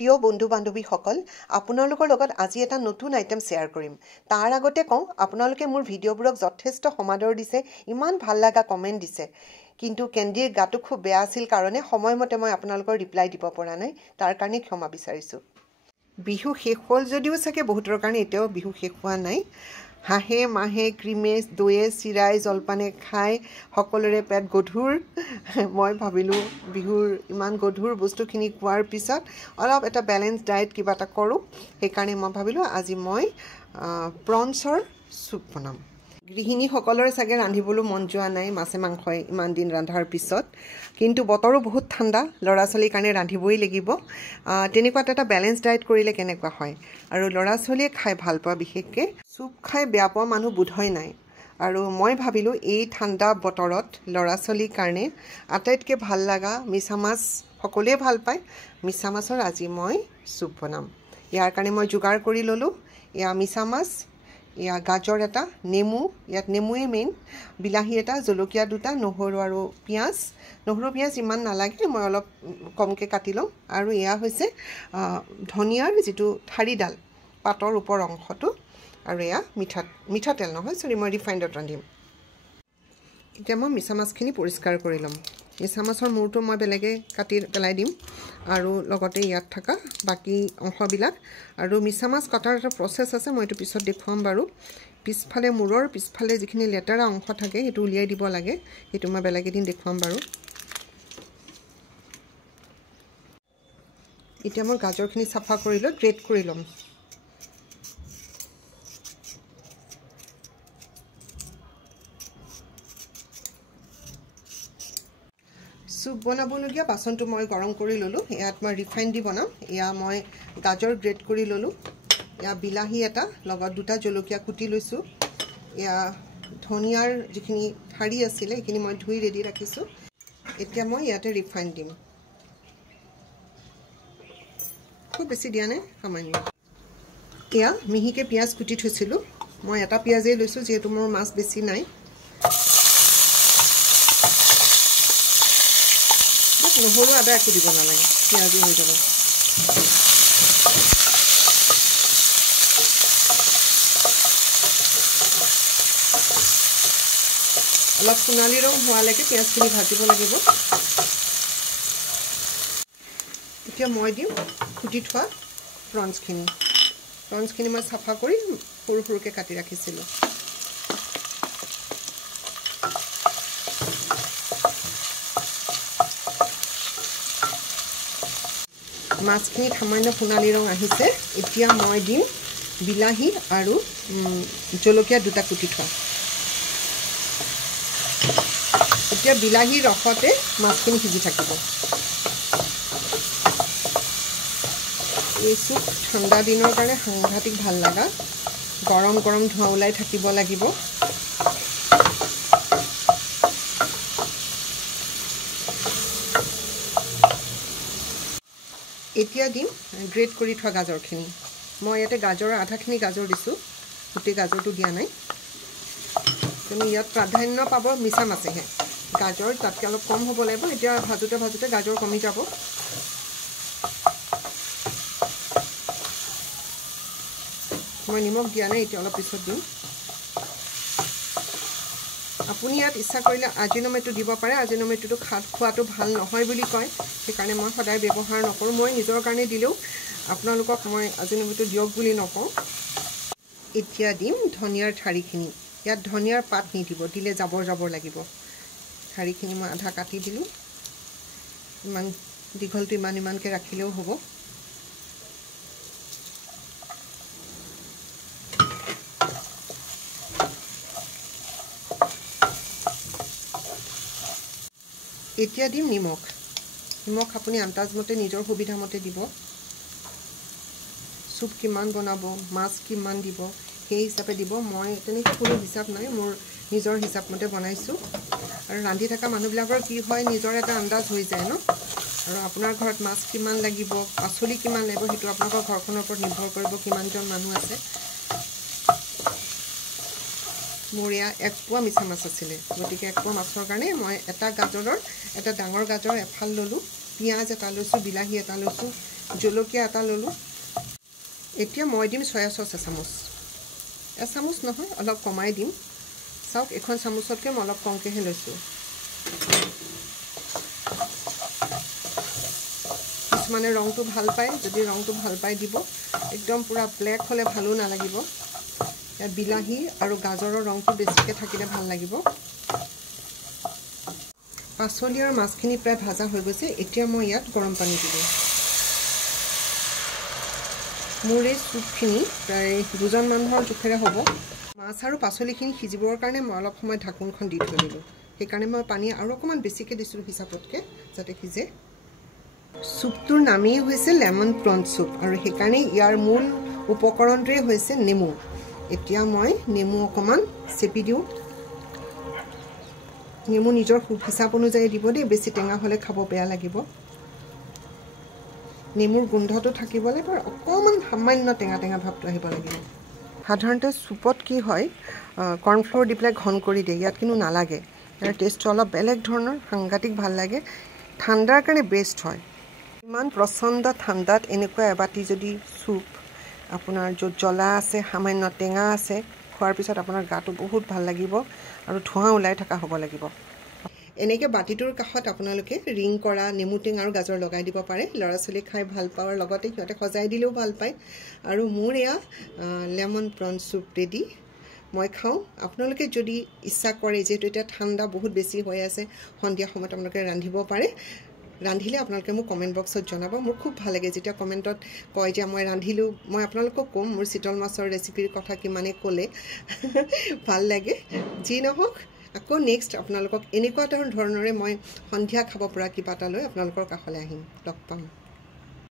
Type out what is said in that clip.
প্ৰিয় বন্ধু বান্ধৱীসকল আপোনালোকৰ লগত আজি এটা নতুন আইটেম শ্বেয়াৰ কৰিম তাৰ আগতে কওঁ আপোনালোকে মোৰ ভিডিঅ'বোৰক যথেষ্ট সমাদৰ দিছে ইমান ভাল লগা কমেন্ট দিছে কিন্তু কেন্ডিৰ গাটো খুব বেয়া আছিল কাৰণে সময়মতে মই আপোনালোকৰ ৰিপ্লাই দিব পৰা নাই তাৰ কাৰণে ক্ষমা বিচাৰিছো বিহু শেষ হ'ল যদিও চাগে বহুতৰ কাৰণে এতিয়াও বিহু শেষ হোৱা নাই হাঁহে মাহে ক্ৰীমে দৈয়ে চিৰাই জলপানে খাই সকলোৰে পেট গধুৰ মই ভাবিলো বিহুৰ ইমান গধুৰ বস্তুখিনি খোৱাৰ পিছত অলপ এটা বেলেন্স ডায়েট কিবা এটা কৰো সেই কাৰণে মই ভাবিলো আজি মই প্ৰনছৰ সুপ বনাম গৃহিণী সকলৰে চাগে ৰান্ধিবলৈ মন যোৱা নাই মাছে মাংসই ইমান দিন ৰান্ধাৰ পিছত কিন্তু বতৰো বহুত ঠাণ্ডা লৰা ছোৱালীৰ কাৰণে ৰান্ধিবই লাগিব তেনেকুৱা এটা বেলেন্স ডায়েট কৰিলে কেনেকুৱা হয় আৰু লৰা ছোৱালীয়ে খাই ভাল পোৱা বিশেষকৈ সুপ খাই বেয়া পোৱা মানুহ বোধহয় নাই আৰু মই ভাবিলো এই ঠাণ্ডা বতৰত লৰা ছোৱালীৰ কাৰণে আটাইতকৈ ভাল লগা মিছা মাছ সকলোৱে ভাল পায় মিছা মাছৰ আজি মই সুপ বনাম ইয়াৰ কাৰণে মই যোগাৰ কৰি ললো ইয়া মিছা মাছ ইয়া গাজৰ এটা নেমু ইয়াত নেমুৱে মেইন বিলাহী এটা জলকীয়া দুটা নহৰু আৰু পিয়াজ নহৰু পিয়াজ ইমান নালাগে মই অলপ কমকৈ কাটি লম আৰু ইয়া হৈছে ধনিয়াৰ যেটো ঠাৰিডাল পাতৰ ওপৰ অংশটো আৰু ইয়া মিঠাতেল নহয় সৰি মই ৰিফাইণ্ডত ৰান্ধিম এতিয়া মই মিছা মাছখিনি পৰিষ্কাৰ কৰি ল'ম মিছা মাছৰ মূৰটো মই বেলেগে কাটি পেলাই দিম আৰু লগতে ইয়াত থকা বাকি অংশবিলাক আৰু মিছা মাছ কটাৰ এটা প্ৰসেস আছে মই এটো পিছত দেখুৱাম বাৰু পিছফালে মূৰৰ পিছফালে যিখিনি লেটাৰা অংশ থাকে হেতু উলিয়াই দিব লাগে হেতু মই বেলেগে দিন দেখুৱাম বাৰু এতিয়া মই গাজৰখিনি সাফা কৰি লৈ গ্ৰেট কৰি লম সুপ বনাবলগীয়া বাসনটো মই গৰম কৰি ললো ইয়াত মই ৰিফাইন দি বনাম ইয়া মই গাজৰ গ্ৰেট কৰি ললো ইয়া বিলাহী এটা লগত দুটা জলকীয়া কুটি লৈছো ইয়া ধনিয়াৰ যিখিনি ঠাৰি আছিল এইখিনি মই ধুই ৰেডি ৰাখিছো এতিয়া মই ইয়াতে ৰিফাইন দিম খুব বেছি দিয়া নাই সামান্য ইয়া মিহিকে পিয়াজ কুটি থৈছিলো মই এটা পিয়াজে লৈছো যেহেতু মোৰ মাছ বেছি নাই নহৰু আদা একো দিব নালাগে পিয়াজি হৈ যাব অলপ সোণালী ৰং হোৱালৈকে পিয়াজখিনি ভাজিব লাগিব এতিয়া মই দিম কুটি থোৱা প্ৰনছখিনি মই সাফা কৰি সৰু সৰুকৈ কাটি ৰাখিছিলোঁ মাছখিনি সামান্য সোণালী ৰং আহিছে এতিয়া মই দিম বিলাহী আৰু জলকীয়া দুটা কুটি থোৱা এতিয়া বিলাহীৰ ৰসতে মাছখিনি সিজি থাকিব এই সুপ ঠাণ্ডা দিনৰ কাৰণে সাংঘাতিক ভাল লগা গৰম গৰম ধোঁৱা ওলাই থাকিব লাগিব এতিয়া দিম গ্ৰেট কৰি থোৱা গাজৰখিনি মই ইয়াতে গাজৰৰ আধাখিনি গাজৰ দিছো গোটেই গাজৰটো দিয়া নাই তুমি ইয়াত প্ৰাধান্য পাব মিছা মাছেহে গাজৰ তাতকৈ অলপ কম হ'ব লাগিব এতিয়া ভাজোতে ভাজোতে গাজৰ কমি যাব মই নিমখ দিয়া নাই এতিয়া অলপ পিছত দিম আপুনি ইয়াত ইচ্ছা কৰিলে আজিনোমেটো দিব পাৰে আজিনোমেটোটো খোৱাটো ভাল নহয় বুলি কয় সেইকাৰণে মই সদায় ব্যৱহাৰ নকৰো মই নিজৰ কাৰণে দিলেও আপোনালোকক মই আজিনোমেটো দিয়ক বুলি নকওঁ এতিয়া দিম ধনিয়াৰ ঠাৰিখিনি ইয়াত ধনিয়াৰ পাত নিদিব দিলে জাবৰ জাবৰ লাগিব ঠাৰিখিনি মই আধা কাটি দিলোঁ ইমান দীঘলটো ইমানকৈ ৰাখিলেও হ'ব এতিয়া দিম নিমখ আপুনি আন্দাজমতে নিজৰ সুবিধা মতে দিব সুপ কিমান বনাব মাছ কিমান দিব সেই হিচাপে দিব মই তেনেকৈ কোনো হিচাপ নাই মোৰ নিজৰ হিচাপ মতে বনাইছো আৰু ৰান্ধি থকা মানুহবিলাকৰ কি হয় নিজৰ এটা আন্দাজ হৈ যায় ন আৰু আপোনাৰ ঘৰত মাছ কিমান লাগিব পাচলি কিমান লাগিব হেতু আপোনালোকৰ ঘৰখনৰ ওপৰত নিৰ্ভৰ কৰিব কিমানজন মানুহ আছে মোৰ ইয়া এক পোৱা মিছা মাছ আছিল গতিকে এক পোৱা মাছৰ কাৰণে মই এটা গাজৰৰ এটা ডাঙৰ গাজৰ এফাল ললো পিয়াজ এটা লৈছো বিলাহী এটা লৈছো জলকীয়া এটা ল'লোঁ এতিয়া মই দিম সয়া সস এচামুচ নহয় অলপ কমাই দিম চাওক এখন চামুচতকৈ মই অলপ কমকৈহে লৈছোঁ কিছুমানে ৰংটো ভাল পায় যদি ৰংটো ভাল পায় দিব একদম পুৰা ব্লেক হ'লে ভালো নালাগিব ইয়াত বিলাহী আৰু গাজৰৰ ৰংটো বেছিকৈ থাকিলে ভাল লাগিব পাচলি আৰু মাছখিনি প্ৰায় ভাজা হৈ গৈছে এতিয়া মই ইয়াত গৰম পানী দিলোঁ মোৰ এই চুপখিনি প্ৰায় দুজন মানুহৰ জোখেৰে হ'ব মাছ আৰু পাচলিখিনি সিজিবৰ কাৰণে মই অলপ সময় ঢাকোনখন দি থৈ দিলোঁ সেইকাৰণে মই পানী আৰু অকণমান বেছিকৈ দিছিলোঁ হিচাপতকৈ যাতে সিজে চুপটোৰ নামেই হৈছে লেমন প্ৰন চুপ আৰু সেইকাৰণে ইয়াৰ মূল উপকৰণটোৱেই হৈছে নেমু এতিয়া মই নেমু অকণমান চেপি দিওঁ নেমু নিজৰ হিচাপ অনুযায়ী দিব দেই বেছি টেঙা হ'লে খাব বেয়া লাগিব নেমুৰ গোন্ধটো থাকিব লাগিব আৰু অকণমান সামান্য টেঙা টেঙা ভাৱটো আহিব লাগিব সাধাৰণতে চুপত কি হয় কৰ্ণফ্ল'ৰ দি পেলাই ঘন কৰি দিয়ে ইয়াত কিন্তু নালাগে ইয়াৰ টেষ্টটো অলপ বেলেগ ধৰণৰ সাংঘাতিক ভাল লাগে ঠাণ্ডাৰ কাৰণে বেষ্ট হয় ইমান প্ৰচণ্ড ঠাণ্ডাত এনেকুৱা এবাটি যদি চুপ আপোনাৰ য'ত জ্বলা আছে সামান্য টেঙা আছে খোৱাৰ পিছত আপোনাৰ গাটো বহুত ভাল লাগিব আৰু ধোঁৱা ওলাই থকা হ'ব লাগিব এনেকৈ বাতিটোৰ কাষত আপোনালোকে ৰিং কৰা নেমু টেঙা আৰু গাজৰ লগাই দিব পাৰে ল'ৰা ছোৱালী খাই ভাল পাৱাৰ লগতে সিহঁতে সজাই দিলেও ভাল পায় আৰু মোৰ এয়া লেমন প্ৰন চুপ ৰেডি মই খাওঁ আপোনালোকে যদি ইচ্ছা কৰে যিহেতু এতিয়া ঠাণ্ডা বহুত বেছি হৈ আছে সন্ধিয়া সময়ত আপোনালোকে ৰান্ধিব পাৰে ৰান্ধিলে আপোনালোকে মোক কমেণ্ট বক্সত জনাব মোৰ খুব ভাল লাগে যেতিয়া কমেণ্টত কয় যে মই ৰান্ধিলোঁ মই আপোনালোকক ক'ম মোৰ চিতল মাছৰ ৰেচিপিৰ কথা কিমানে ক'লে ভাল লাগে যি নহওক আকৌ নেক্সট আপোনালোকক এনেকুৱা এটা ধৰণৰে মই সন্ধিয়া খাব পৰা কিবা এটা লৈ আপোনালোকৰ কাষলৈ আহিম লগ পাম